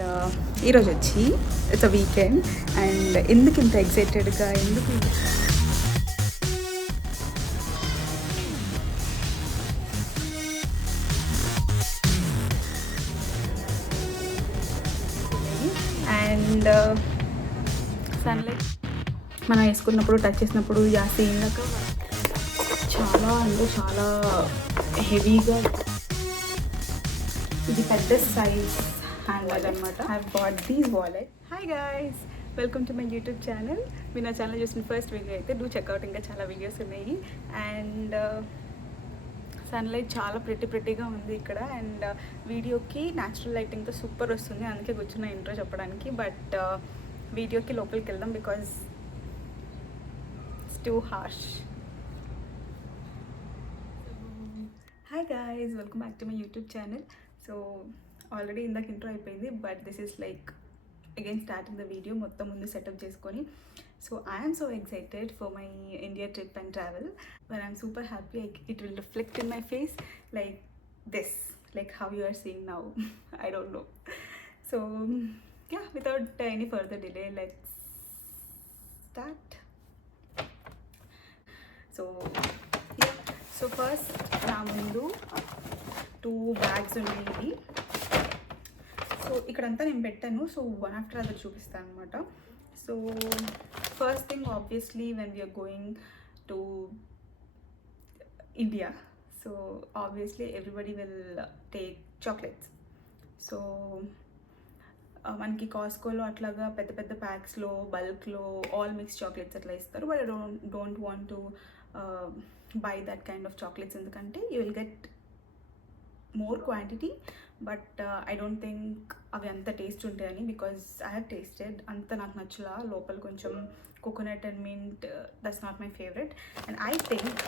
And ఈరోజు వచ్చి it's a weekend and ఎందుకు ఇంత ఎక్సైటెడ్గా ఎందుకు అండ్ సన్లైట్ మనం వేసుకున్నప్పుడు టచ్ చేసినప్పుడు ఆ సీన్ దాకా చాలా అంటే చాలా హెవీగా ఇది పెద్ద సైజ్ హ్యాండ్ బ్యాగ్ అనమాట. I bought these wallet. Hi guys, welcome to my YouTube channel. మీరు నా ఛానల్ చూసిన ఫస్ట్ వీడియో అయితే డూ చెక్అవుట్. ఇంకా చాలా వీడియోస్ ఉన్నాయి అండ్ సన్లైట్ చాలా ప్రెట్టీగా ఉంది ఇక్కడ. అండ్ వీడియోకి న్యాచురల్ లైటింగ్తో సూపర్ వస్తుంది, అందుకే కూర్చున్న ఇంట్రో చెప్పడానికి. బట్ వీడియోకి లోపలికి వెళ్దాం because it's two harsh. Hi guys, welcome back to my YouTube channel. So already ఇందాక ఇంట్రో అయిపోయింది, but this is like again starting the video మొత్తం ముందు సెటప్ చేసుకొని. So I'm so excited for my India trip and travel. when I'm super happy, it will reflect in my face like this, like how you are seeing now. I don't know. So yeah, without any further delay, let's start. So yeah, so first నా ముందు 2 bags ఉన్నాయి. So ఇక్కడంతా నేను పెట్టాను, so one after other చూపిస్తాను అనమాట. So first thing obviously when we are going to India, so obviously everybody will take chocolates. So మనకి కాస్కోలో అట్లాగా పెద్ద పెద్ద ప్యాక్స్లో బల్క్లో ఆల్ మిక్స్ చాక్లెట్స్ అట్లా ఇస్తారు. But I don't want to buy that kind of chocolates, ఎందుకంటే you will get more quantity but I don't think అవి అంత టేస్ట్ ఉంటాయని. బికాజ్ ఐ హ్యావ్ టేస్టెడ్, అంత నాకు నచ్చలా. లోపల కొంచెం coconut and mint, that's not my favourite. And I think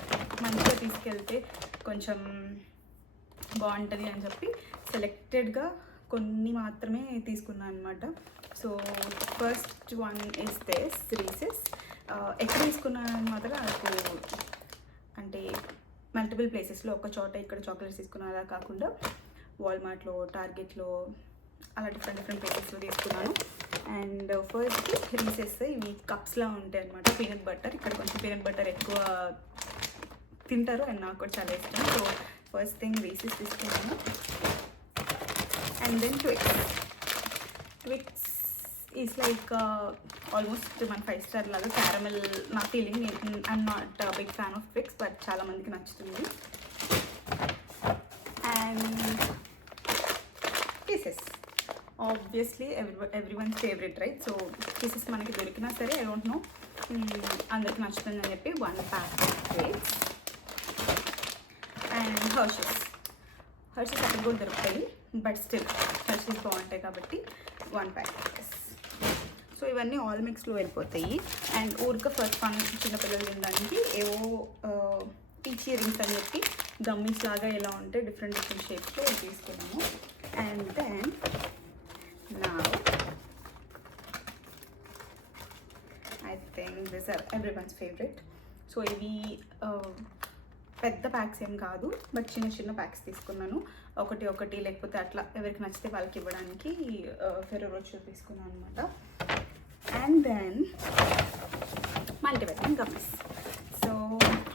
మంచిగా తీసుకెళ్తే కొంచెం బాగుంటుంది అని చెప్పి సెలెక్టెడ్గా కొన్ని మాత్రమే తీసుకున్నాను అనమాట. So first one is this recess. ఎక్కడ తీసుకున్నాను మాత్రం నాకు అంటే మల్టిపుల్ ప్లేసెస్లో ఒక చోట ఇక్కడ చాక్లెట్స్ తీసుకున్నాను, అలా కాకుండా వాల్మార్ట్లో, టార్గెట్లో అలా డిఫరెంట్ ప్లేసెస్లో తీసుకున్నాను. అండ్ ఫస్ట్ రీసెస్ ఇవి కప్స్లా ఉంటాయి అనమాట, పీనట్ బటర్. ఇక్కడ కొంచెం పీనట్ బటర్ ఎక్కువ తింటారు అండ్ నాకు కూడా చాలా ఇష్టం. సో ఫస్ట్ థింగ్ రీసెస్ తీసుకున్నాను. And then Twix is like almost మన 5 స్టార్ లాగా క్యారమెల్ నా ఫీలింగ్. I'm not big fan of Twix, but చాలా మందికి నచ్చుతుంది. And Pieces obviously everyone's favourite, right? So Pieces మనకి దొరికినా సరే ఐ డోంట్ నో అందరికి నచ్చుతుందని చెప్పి 1 pack ఆఫ్ ట్విక్స్. అండ్ హర్షెస్ అక్కడ కూడా దొరుకుతాయి, బట్ స్టిల్ హర్షెస్ బాగుంటాయి కాబట్టి 1 pack. సో ఇవన్నీ ఆల్ మిక్స్లో వెళ్ళిపోతాయి. అండ్ ఊరిక ఫస్ట్ వన్ చిన్నపిల్లలు తినడానికి ఏవో పీచ్ ఇయరింగ్స్ అని చెప్పి గమ్మీస్ లాగా ఎలా ఉంటే డిఫరెంట్ షేప్స్లో తీసుకున్నాము. And then now I think this are everyone's favourite. So ఇవి పెద్ద ప్యాక్స్ ఏం కాదు, బట్ చిన్న ప్యాక్స్ తీసుకున్నాను. ఒకటి లేకపోతే అట్లా ఎవరికి నచ్చితే వాళ్ళకి ఇవ్వడానికి ఫెరో రోచర్ తీసుకున్నాను అనమాట. And then multivitamin gummies. So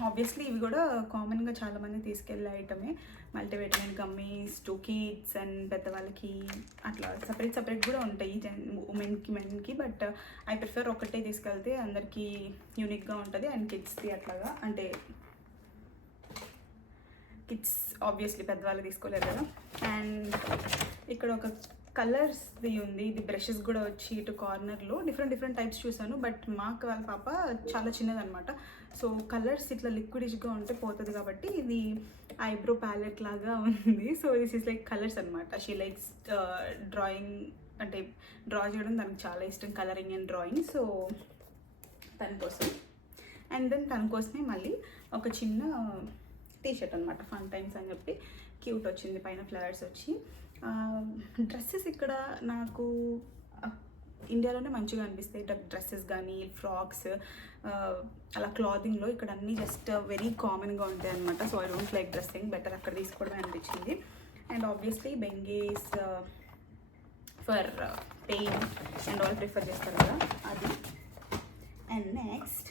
obviously ఇవి కూడా కామన్గా చాలామంది తీసుకెళ్ళే ఐటమే, మల్టీవిటమిన్ గమ్మీస్. 2 kids అండ్ పెద్దవాళ్ళకి అట్లా సపరేట్ కూడా ఉంటాయి, మెన్కి. బట్ ఐ ప్రిఫర్ ఒకటే తీసుకెళ్తే అందరికీ యూనిక్గా ఉంటుంది. అండ్ కిడ్స్ది అట్లాగా, అంటే కిడ్స్ ఆబ్వియస్లీ పెద్దవాళ్ళు తీసుకోలేరు కదా. అండ్ ఇక్కడ ఒక కలర్స్ది ఉంది, ఇది బ్రషెస్ కూడా వచ్చి ఇటు కార్నర్లో డిఫరెంట్ టైప్స్ చూసాను. బట్ మాకు వాళ్ళ పాప చాలా చిన్నదనమాట, సో కలర్స్ ఇట్లా లిక్విడిష్గా ఉంటే పోతుంది కాబట్టి ఇది ఐబ్రో ప్యాలెట్ లాగా ఉంది. So this is like colours అనమాట. షీ లైక్స్ డ్రాయింగ్, అంటే డ్రా చేయడం దానికి చాలా ఇష్టం, కలరింగ్ అండ్ డ్రాయింగ్. సో తన కోసం. అండ్ దెన్ తన కోసమే మళ్ళీ ఒక చిన్న టీషర్ట్ అనమాట, ఫన్ టైమ్స్ అని చెప్పి క్యూట్ వచ్చింది, పైన ఫ్లవర్స్ వచ్చి. డ్రెస్సెస్ ఇక్కడ నాకు ఇండియాలోనే మంచిగా అనిపిస్తాయి డ్రెస్సెస్ కానీ ఫ్రాక్స్, అలా క్లాతింగ్లో. ఇక్కడ అన్నీ జస్ట్ వెరీ కామన్గా ఉంటాయి అనమాట. So I don't like dressing, better అక్కడ తీసుకోవడమే అనిపించింది. And obviously bandages for pain and all prefer చేస్తారు కదా అది. అండ్ నెక్స్ట్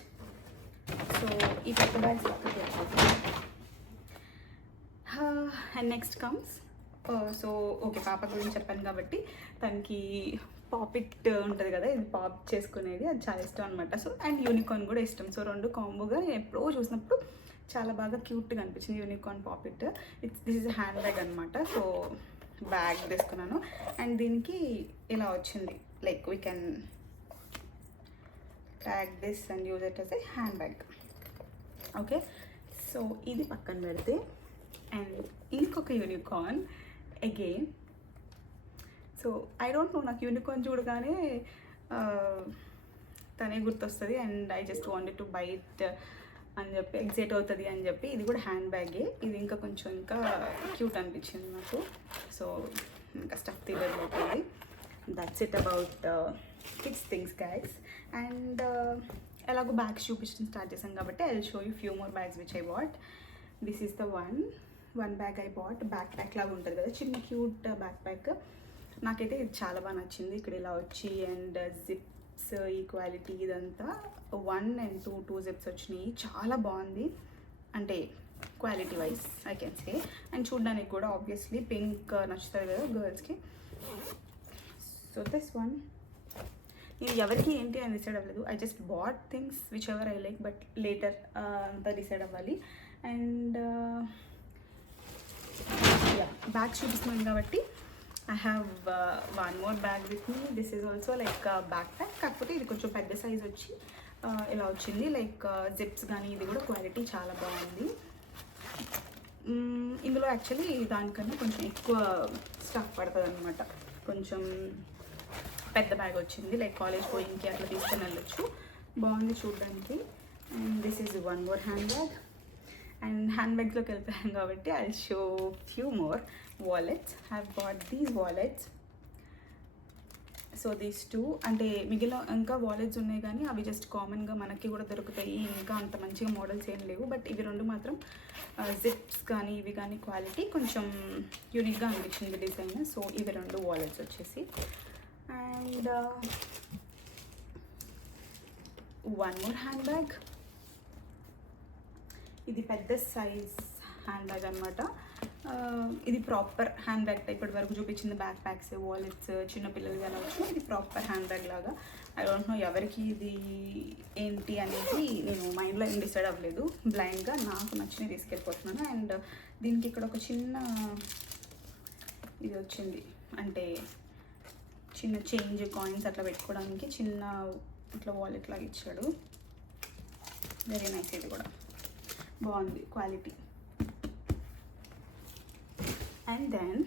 సో ఈ పెద్ద bags and next comes so okay, పాప గురించి చెప్పాను కాబట్టి తనకి పాపిట్ ఉంటుంది కదా, ఇది పాప్ చేసుకునేది, అది చాలా ఇష్టం అనమాట. సో అండ్ యూనికార్న్ కూడా ఇష్టం. సో రెండు కాంబోగా నేను ఎప్పుడో చూసినప్పుడు చాలా బాగా క్యూట్గా అనిపించింది unicorn pop it. This is hand bag అనమాట. సో బ్యాగ్ తీసుకున్నాను అండ్ దీనికి ఇలా వచ్చింది, like we can tag this and use it as a hand bag. Okay, so ఇది పక్కన పెడితే అండ్ ఇంకొక unicorn again. So I don't know, నాకు యూనికార్న్ చూడగానే తనే గుర్తొస్తుంది and I just wanted to buy it అని చెప్పి ఎగ్జైట్ అవుతుంది అని చెప్పి. ఇది కూడా హ్యాండ్ బ్యాగే, ఇది ఇంకా కొంచెం ఇంకా క్యూట్ అనిపించింది నాకు. సో ఇంకా స్టఫ్ తీయలేదు. That's it about kids things guys. And ఎలాగో బ్యాగ్స్ చూపించడం స్టార్ట్ చేశాం కాబట్టి I will show you few more bags which I bought. This is the one bag I bought. Back pack లాగా ఉంటుంది కదా, చిన్న క్యూట్ బ్యాక్ ప్యాక్. నాకైతే ఇది చాలా బాగా నచ్చింది. ఇక్కడ ఇలా వచ్చి అండ్ జిప్స్ ఈక్వాలిటీ ఇదంతా 1 and 2 జిప్స్ వచ్చినాయి. చాలా బాగుంది అంటే quality wise I can say. And చూడడానికి కూడా ఆబ్వియస్లీ పింక్ నచ్చుతుంది కదా గర్ల్స్కి. సో దిస్ వన్ నేను ఎవరికి ఏంటి అని డిసైడ్ అవ్వలేదు. I just bought things which ever I like, but later అంతా డిసైడ్ అవ్వాలి. అండ్ బ్యాగ్ చూపిస్తున్నాను కాబట్టి I have one more bag with me. This is also like a backpack, కాకపోతే ఇది కొంచెం పెద్ద సైజ్ వచ్చి ఇలా వచ్చింది. లైక్ జిప్స్ కానీ ఇది కూడా క్వాలిటీ చాలా బాగుంది. ఇందులో యాక్చువల్లీ దానికన్నా కొంచెం ఎక్కువ స్టఫ్ పడుతుంది అనమాట. కొంచెం పెద్ద బ్యాగ్ వచ్చింది, లైక్ కాలేజ్ గోయింగ్కి అట్లా తీసుకొని వెళ్ళొచ్చు. బాగుంది చూడడానికి. And this is one more hand bag. And hand బ్యాగ్స్లోకి వెళ్ళిపోయాం కాబట్టి I show few more wallets. Have bought these wallets. So these 2 అంటే మిగిలిన ఇంకా వాలెట్స్ ఉన్నాయి కానీ అవి జస్ట్ కామన్గా మనకి కూడా దొరుకుతాయి. ఇంకా అంత మంచిగా మోడల్స్ ఏం లేవు, బట్ ఇవి రెండు మాత్రం జిప్స్ కానీ ఇవి కానీ క్వాలిటీ కొంచెం యూనిక్గా అనిపించింది డిజైన్. సో ఇవి 2 వాలెట్స్ వచ్చేసి. And one more hand bag. ఇది పెద్ద సైజ్ హ్యాండ్ బ్యాగ్ అనమాట. ఇది ప్రాపర్ హ్యాండ్ బ్యాగ్. ఇప్పటి వరకు చూపించింది బ్యాక్ ప్యాక్స్, వాలెట్స్, చిన్నపిల్లలు కానీ వచ్చినాయి. ఇది ప్రాపర్ హ్యాండ్ బ్యాగ్ లాగా. ఐ డోంట్ నో ఎవరికి ఇది ఏంటి అనేది నేను మైండ్లో ఏం డిసైడ్ అవ్వలేదు. బ్లైండ్గా నాకు నచ్చినవి తీసుకెళ్ళిపోతున్నాను. అండ్ దీనికి ఇక్కడ ఒక చిన్న ఇది వచ్చింది, అంటే చిన్న చేంజ్ కాయిన్స్ అట్లా పెట్టుకోవడానికి చిన్న ఇట్లా వాలెట్ లాగా ఇచ్చాడు. Very nice. ఇది కూడా బాగుంది క్వాలిటీ. అండ్ దెన్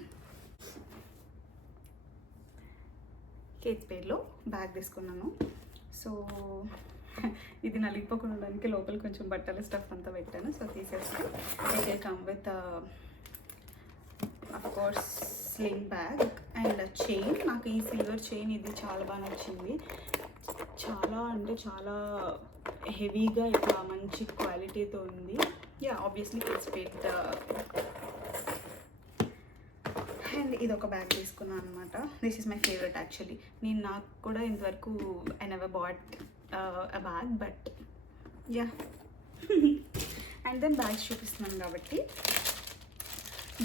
కేత్ పేర్లో బ్యాగ్ తీసుకున్నాను. సో ఇది నలిగిపోకుండా ఉండడానికి లోపల కొంచెం బట్టల స్టఫ్ అంతా పెట్టాను. సో తీసేస్తే it will come with of course sling bag and chain. నాకు ఈ సిల్వర్ చైన్ ఇది చాలా బాగా నచ్చింది. చాలా అంటే చాలా హెవీగా ఇట్లా మంచి క్వాలిటీతో ఉంది. యా ఆబ్వియస్లీ కిడ్స్ పేట్. అండ్ ఇది ఒక బ్యాగ్ తీసుకున్నాను అనమాట. This is my favourite actually. నేను నాకు కూడా ఇంతవరకు I never bought a bag, but ya. And then bags చూపిస్తున్నాను కాబట్టి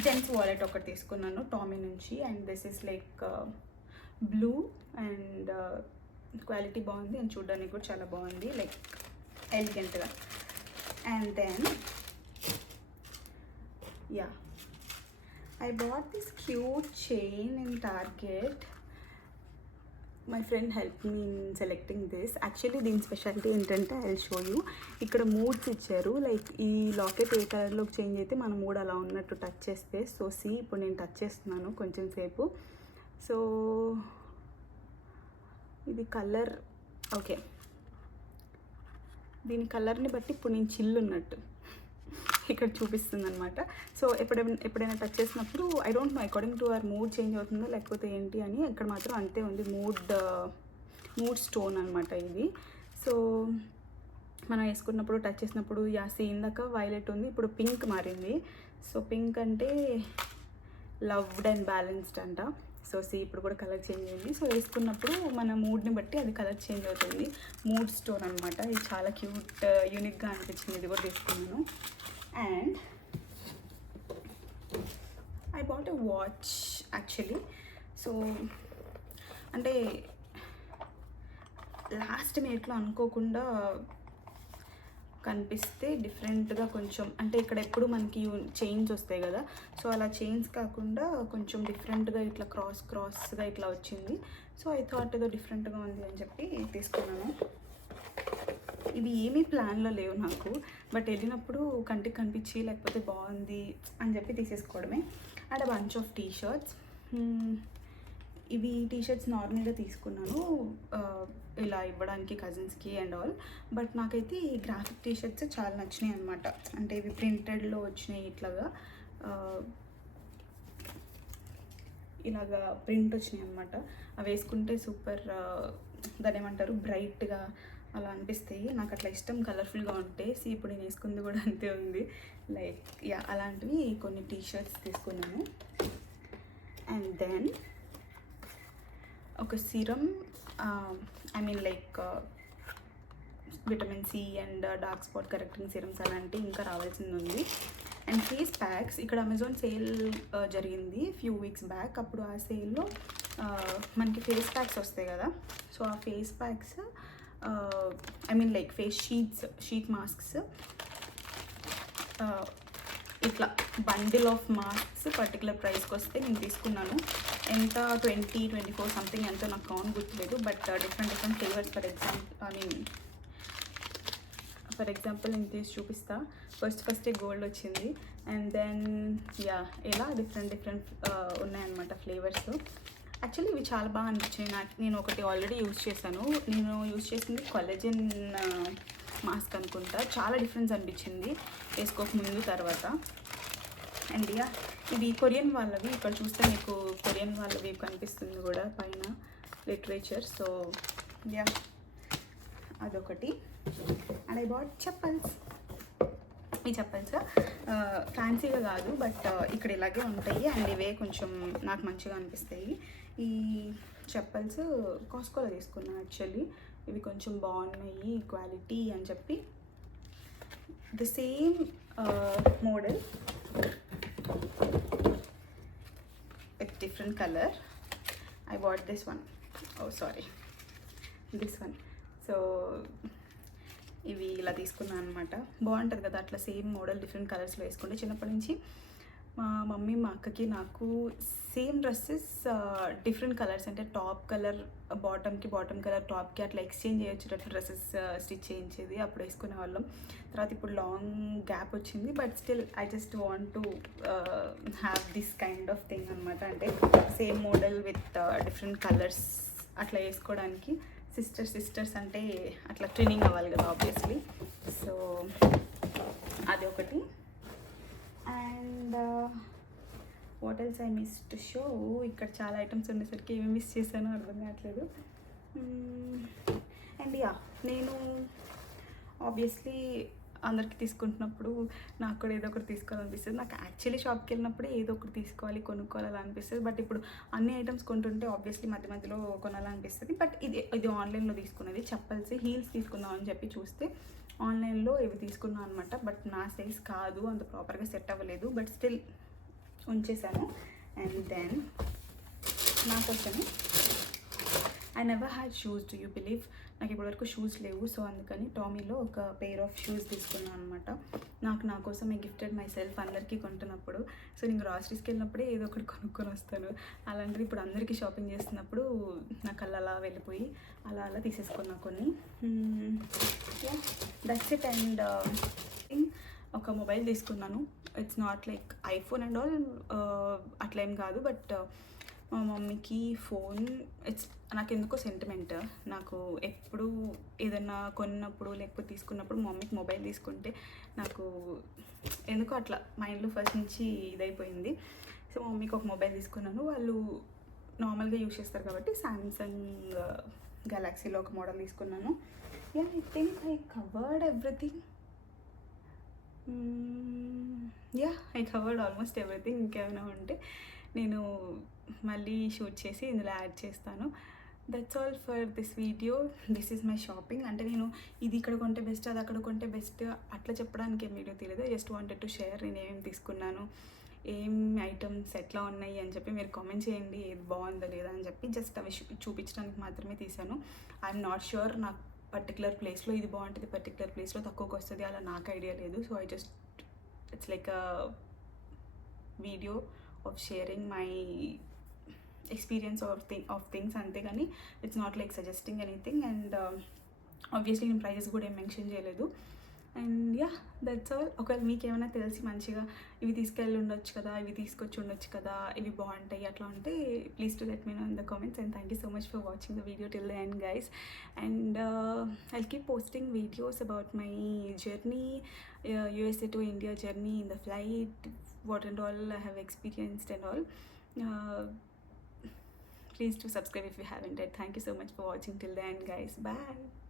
జెంట్స్ వాలెట్ ఒకటి తీసుకున్నాను టామీ నుంచి. And this is like blue and quality బాగుంది అండ్ చూడడానికి కూడా చాలా బాగుంది, లైక్ ఎలిగెంట్గా. And then ya I bought this cute chain in Target. My friend helped me in selecting this. Actually దీని స్పెషాలిటీ ఏంటంటే ఐ విల్ షో యూ. ఇక్కడ moods ఇచ్చారు, లైక్ ఈ లాకెట్ ఏ కలర్లోకి చేంజ్ అయితే మన మూడ్ అలా ఉన్నట్టు టచ్ చేస్తే. సో ఇప్పుడు నేను టచ్ చేస్తున్నాను కొంచెం సేపు. సో ఇది కలర్ ఓకే, దీని కలర్ని బట్టి ఇప్పుడు నేను చిల్లు ఉన్నట్టు ఇక్కడ చూపిస్తుంది అనమాట. సో ఎప్పుడైనా టచ్ చేసినప్పుడు I don't no according to our mood change అవుతుందో లేకపోతే ఏంటి అని. ఇక్కడ మాత్రం అంతే ఉంది, మూడ్ స్టోన్ అనమాట ఇది. సో మనం వేసుకున్నప్పుడు టచ్ చేసినప్పుడు ఇందాక వైలెట్ ఉంది, ఇప్పుడు పింక్ మారింది. సో పింక్ అంటే లవ్డ్ అండ్ బ్యాలెన్స్డ్ అంట. సో ఇప్పుడు కూడా కలర్ చేంజ్ అయింది. సో వేసుకున్నప్పుడు మన మూడ్ని బట్టి అది కలర్ చేంజ్ అవుతుంది. మూడ్ స్టోన్ అనమాట. ఇది చాలా క్యూట్ యూనిక్గా అనిపించింది. ఇది కూడా తీసుకున్నాను. And I bought a watch actually. So అంటే లాస్ట్ మినిట్లో అనుకోకుండా కనిపిస్తే డిఫరెంట్గా కొంచెం, అంటే ఇక్కడ ఎప్పుడు మనకి చైన్స్ వస్తాయి కదా, సో అలా చైన్స్ కాకుండా కొంచెం డిఫరెంట్గా ఇట్లా క్రాస్గా ఇట్లా వచ్చింది. సో ఐ థాట్ ఏదో డిఫరెంట్గా ఉంది అని చెప్పి తీసుకున్నాను. ఇవి ఏమీ ప్లాన్లో లేవు నాకు, బట్ వెళ్ళినప్పుడు కంటికి కనిపించి లేకపోతే బాగుంది అని చెప్పి తీసేసుకోవడమే. And bunch of T shirts. ఇవి టీ షర్ట్స్ నార్మల్గా తీసుకున్నాను ఇలా ఇవ్వడానికి కజిన్స్కి అండ్ ఆల్. బట్ నాకైతే ఈ గ్రాఫిక్ టీ షర్ట్స్ చాలా నచ్చినాయి అనమాట. అంటే ఇవి ప్రింటెడ్లో వచ్చినాయి, ఇలాగా ప్రింట్ వచ్చినాయి అనమాట. అవి వేసుకుంటే సూపర్, దాని ఏమంటారు, బ్రైట్గా అలా అనిపిస్తాయి. నాకు అట్లా ఇష్టం, కలర్ఫుల్గా ఉంటాయి. ఇప్పుడు నేను వేసుకుంది కూడా అంతే ఉంది. లైక్ అలాంటివి కొన్ని టీ షర్ట్స్ తీసుకున్నాను. అండ్ దెన్ ఒక serum, I mean like vitamin C and dark spot correcting serums అలాంటివి ఇంకా రావాల్సింది ఉంది. అండ్ ఫేస్ ప్యాక్స్, ఇక్కడ అమెజాన్ సేల్ జరిగింది ఫ్యూ వీక్స్ బ్యాక్. అప్పుడు ఆ సేల్లో మనకి ఫేస్ ప్యాక్స్ వస్తాయి కదా, సో ఆ face packs, I mean like face sheet masks, ఇట్లా బండిల్ ఆఫ్ మాస్క్స్ పర్టికులర్ ప్రైస్కి వస్తే నేను తీసుకున్నాను. ఎంత 24 సంథింగ్ ఎంతో నాకు కౌంట్ గుర్తులేదు. But different flavours. For example నేను తీసి చూపిస్తా. ఫస్టే గోల్డ్ వచ్చింది. అండ్ దెన్ ఇలా డిఫరెంట్ ఉన్నాయన్నమాట ఫ్లేవర్స్. యాక్చువల్లీ ఇవి చాలా బాగా అనిపించాయి. నేను ఒకటి ఆల్రెడీ యూజ్ చేశాను. నేను యూజ్ చేసింది కొల్లజన్ మాస్క్ అనుకుంటా. చాలా డిఫరెన్స్ అనిపించింది వేసుకోక ముందు తర్వాత. అండ్ ఇవి కొరియన్ వాళ్ళవి. ఇక్కడ చూస్తే మీకు కొరియన్ వాళ్ళవి కనిపిస్తుంది కూడా పైన లిటరేచర్. సో అదొకటి. And I bought chappals. ఈ చెప్పల్స్ ఫ్యాన్సీగా కాదు, బట్ ఇక్కడ ఇలాగే ఉంటాయి. అండ్ ఇవే కొంచెం నాకు మంచిగా అనిపిస్తాయి. ఈ చెప్పల్స్ కాస్కోలో తీసుకున్నాను యాక్చువల్లీ. ఇవి కొంచెం బాగున్నాయి క్వాలిటీ అని చెప్పి. The same model with different color. I bought this one. Oh sorry, this one. So ఇవి ఇలా తీసుకున్నాను అనమాట. బాగుంటుంది కదా అట్లా సేమ్ మోడల్ డిఫరెంట్ కలర్స్లో వేసుకుంటే. చిన్నప్పటి నుంచి మా మమ్మీ మా అక్కకి నాకు సేమ్ డ్రెస్సెస్ డిఫరెంట్ కలర్స్, అంటే టాప్ కలర్ బాటమ్ కలర్ టాప్కి అట్లా ఎక్స్చేంజ్ చేయొచ్చేటట్టు డ్రెస్సెస్ స్టిచ్ చేయించేది. అప్పుడు వేసుకునే వాళ్ళం. తర్వాత ఇప్పుడు లాంగ్ గ్యాప్ వచ్చింది, but still I just want to have this kind of thing అనమాట. అంటే same model with different colours అట్లా వేసుకోవడానికి. సిస్టర్స్ అంటే అట్లా ట్రైనింగ్ అవ్వాలి కదా ఆబ్వియస్లీ. సో అది ఒకటి. And what else I miss to show. ఇక్కడ చాలా ఐటమ్స్ ఉండేసరికి ఏమి మిస్ చేశానో అర్థం కావట్లేదు. అండ్ నేను ఆబ్వియస్లీ అందరికి తీసుకుంటున్నప్పుడు నాకు కూడా ఏదో ఒకటి తీసుకోవాలనిపిస్తుంది. నాకు యాక్చువల్లీ షాప్కి వెళ్ళినప్పుడు ఏదో ఒకటి కొనుక్కోవాలని అనిపిస్తుంది. బట్ ఇప్పుడు అన్ని ఐటమ్స్ కొంటుంటే ఆబ్వియస్లీ మధ్యలో కొనాలనిపిస్తుంది. బట్ ఇది ఆన్లైన్లో తీసుకున్నది. చెప్పల్స్ హీల్స్ తీసుకుందాం అని చెప్పి చూస్తే ఆన్లైన్లో ఇవి తీసుకున్నాను అనమాట. బట్ నా సైజ్ కాదు, అంత ప్రాపర్గా సెట్ అవ్వలేదు. బట్ స్టిల్ ఉంచేసాను. అండ్ దెన్ నా కోసమే I never had shoes. Do you believe? నాకు ఇప్పటివరకు షూస్ లేవు. సో అందుకని టామీలో ఒక పెయిర్ ఆఫ్ షూస్ తీసుకున్నాను అనమాట. నా కోసం ఐ గిఫ్టెడ్ మై సెల్ఫ్ అందరికీ కొంటున్నప్పుడు. సో నేను గ్రాసరీస్కి వెళ్ళినప్పుడే ఏదో ఒకటి కొనుక్కొని వస్తాను. అలాంటిది ఇప్పుడు అందరికీ షాపింగ్ చేస్తున్నప్పుడు నాకు అలా వెళ్ళిపోయి అలా తీసేసుకున్నా కొన్ని. That's it. అండ్ ఒక మొబైల్ తీసుకున్నాను. It's not like iPhone and all అట్లా ఏం కాదు. బట్ మా మమ్మీకి ఫోన్, నాకు ఎందుకో సెంటిమెంట్. నాకు ఎప్పుడు ఏదైనా కొన్నప్పుడు లేకపోతే తీసుకున్నప్పుడు మా మమ్మీకి మొబైల్ తీసుకుంటే నాకు ఎందుకో అట్లా మైండ్లో ఫస్ట్ నుంచి ఇదైపోయింది. సో మా మమ్మీకి ఒక మొబైల్ తీసుకున్నాను. వాళ్ళు నార్మల్గా యూజ్ చేస్తారు కాబట్టి సామ్సంగ్ గెలాక్సీలో ఒక మోడల్ తీసుకున్నాను. I think I covered everything. I covered almost everything. ఇంకేమైనా ఉంటే నేను మళ్ళీ షూట్ చేసి ఇందులో యాడ్ చేస్తాను. That's all for this video. This is my shopping. అంటే నేను ఇది ఇక్కడ కొంటే బెస్ట్, అది అక్కడ కొంటే బెస్ట్ అట్లా చెప్పడానికి ఏం వీడియో తెలియదు. జస్ట్ వాంటెడ్ టు షేర్ నేను ఏమేమి తీసుకున్నాను, ఏం ఐటమ్స్ ఎట్లా ఉన్నాయి అని చెప్పి మీరు కామెంట్ చేయండి, ఏది బాగుందో లేదా అని చెప్పి. జస్ట్ అవి చూపించడానికి మాత్రమే తీసాను. ఐఎమ్ నాట్ ష్యూర్ నాకు పర్టికులర్ ప్లేస్లో ఇది బాగుంటుంది, పర్టికులర్ ప్లేస్లో తక్కువకి వస్తుంది, అలా నాకు ఐడియా లేదు. So I just it's like a video of sharing my experience of things, అంతేగాని it's not like suggesting anything. And obviously నేను ప్రైజెస్ కూడా ఏం మెన్షన్ చేయలేదు. And ya, that's all. ఒకవేళ మీకు ఏమైనా తెలిసి మంచిగా ఇవి తీసుకెళ్ళి ఉండొచ్చు కదా, ఇవి తీసుకొచ్చి ఉండొచ్చు కదా, ఇవి బాగుంటాయి అట్లా ఉంటే please to let me know in the comments. And thank you so much for watching the video till the end guys. And I'll keep posting videos about my journey, USA to India journey in the flight, what and all I have experienced and all. Please do subscribe if you haven't yet. Thank you so much for watching till the end guys. Bye.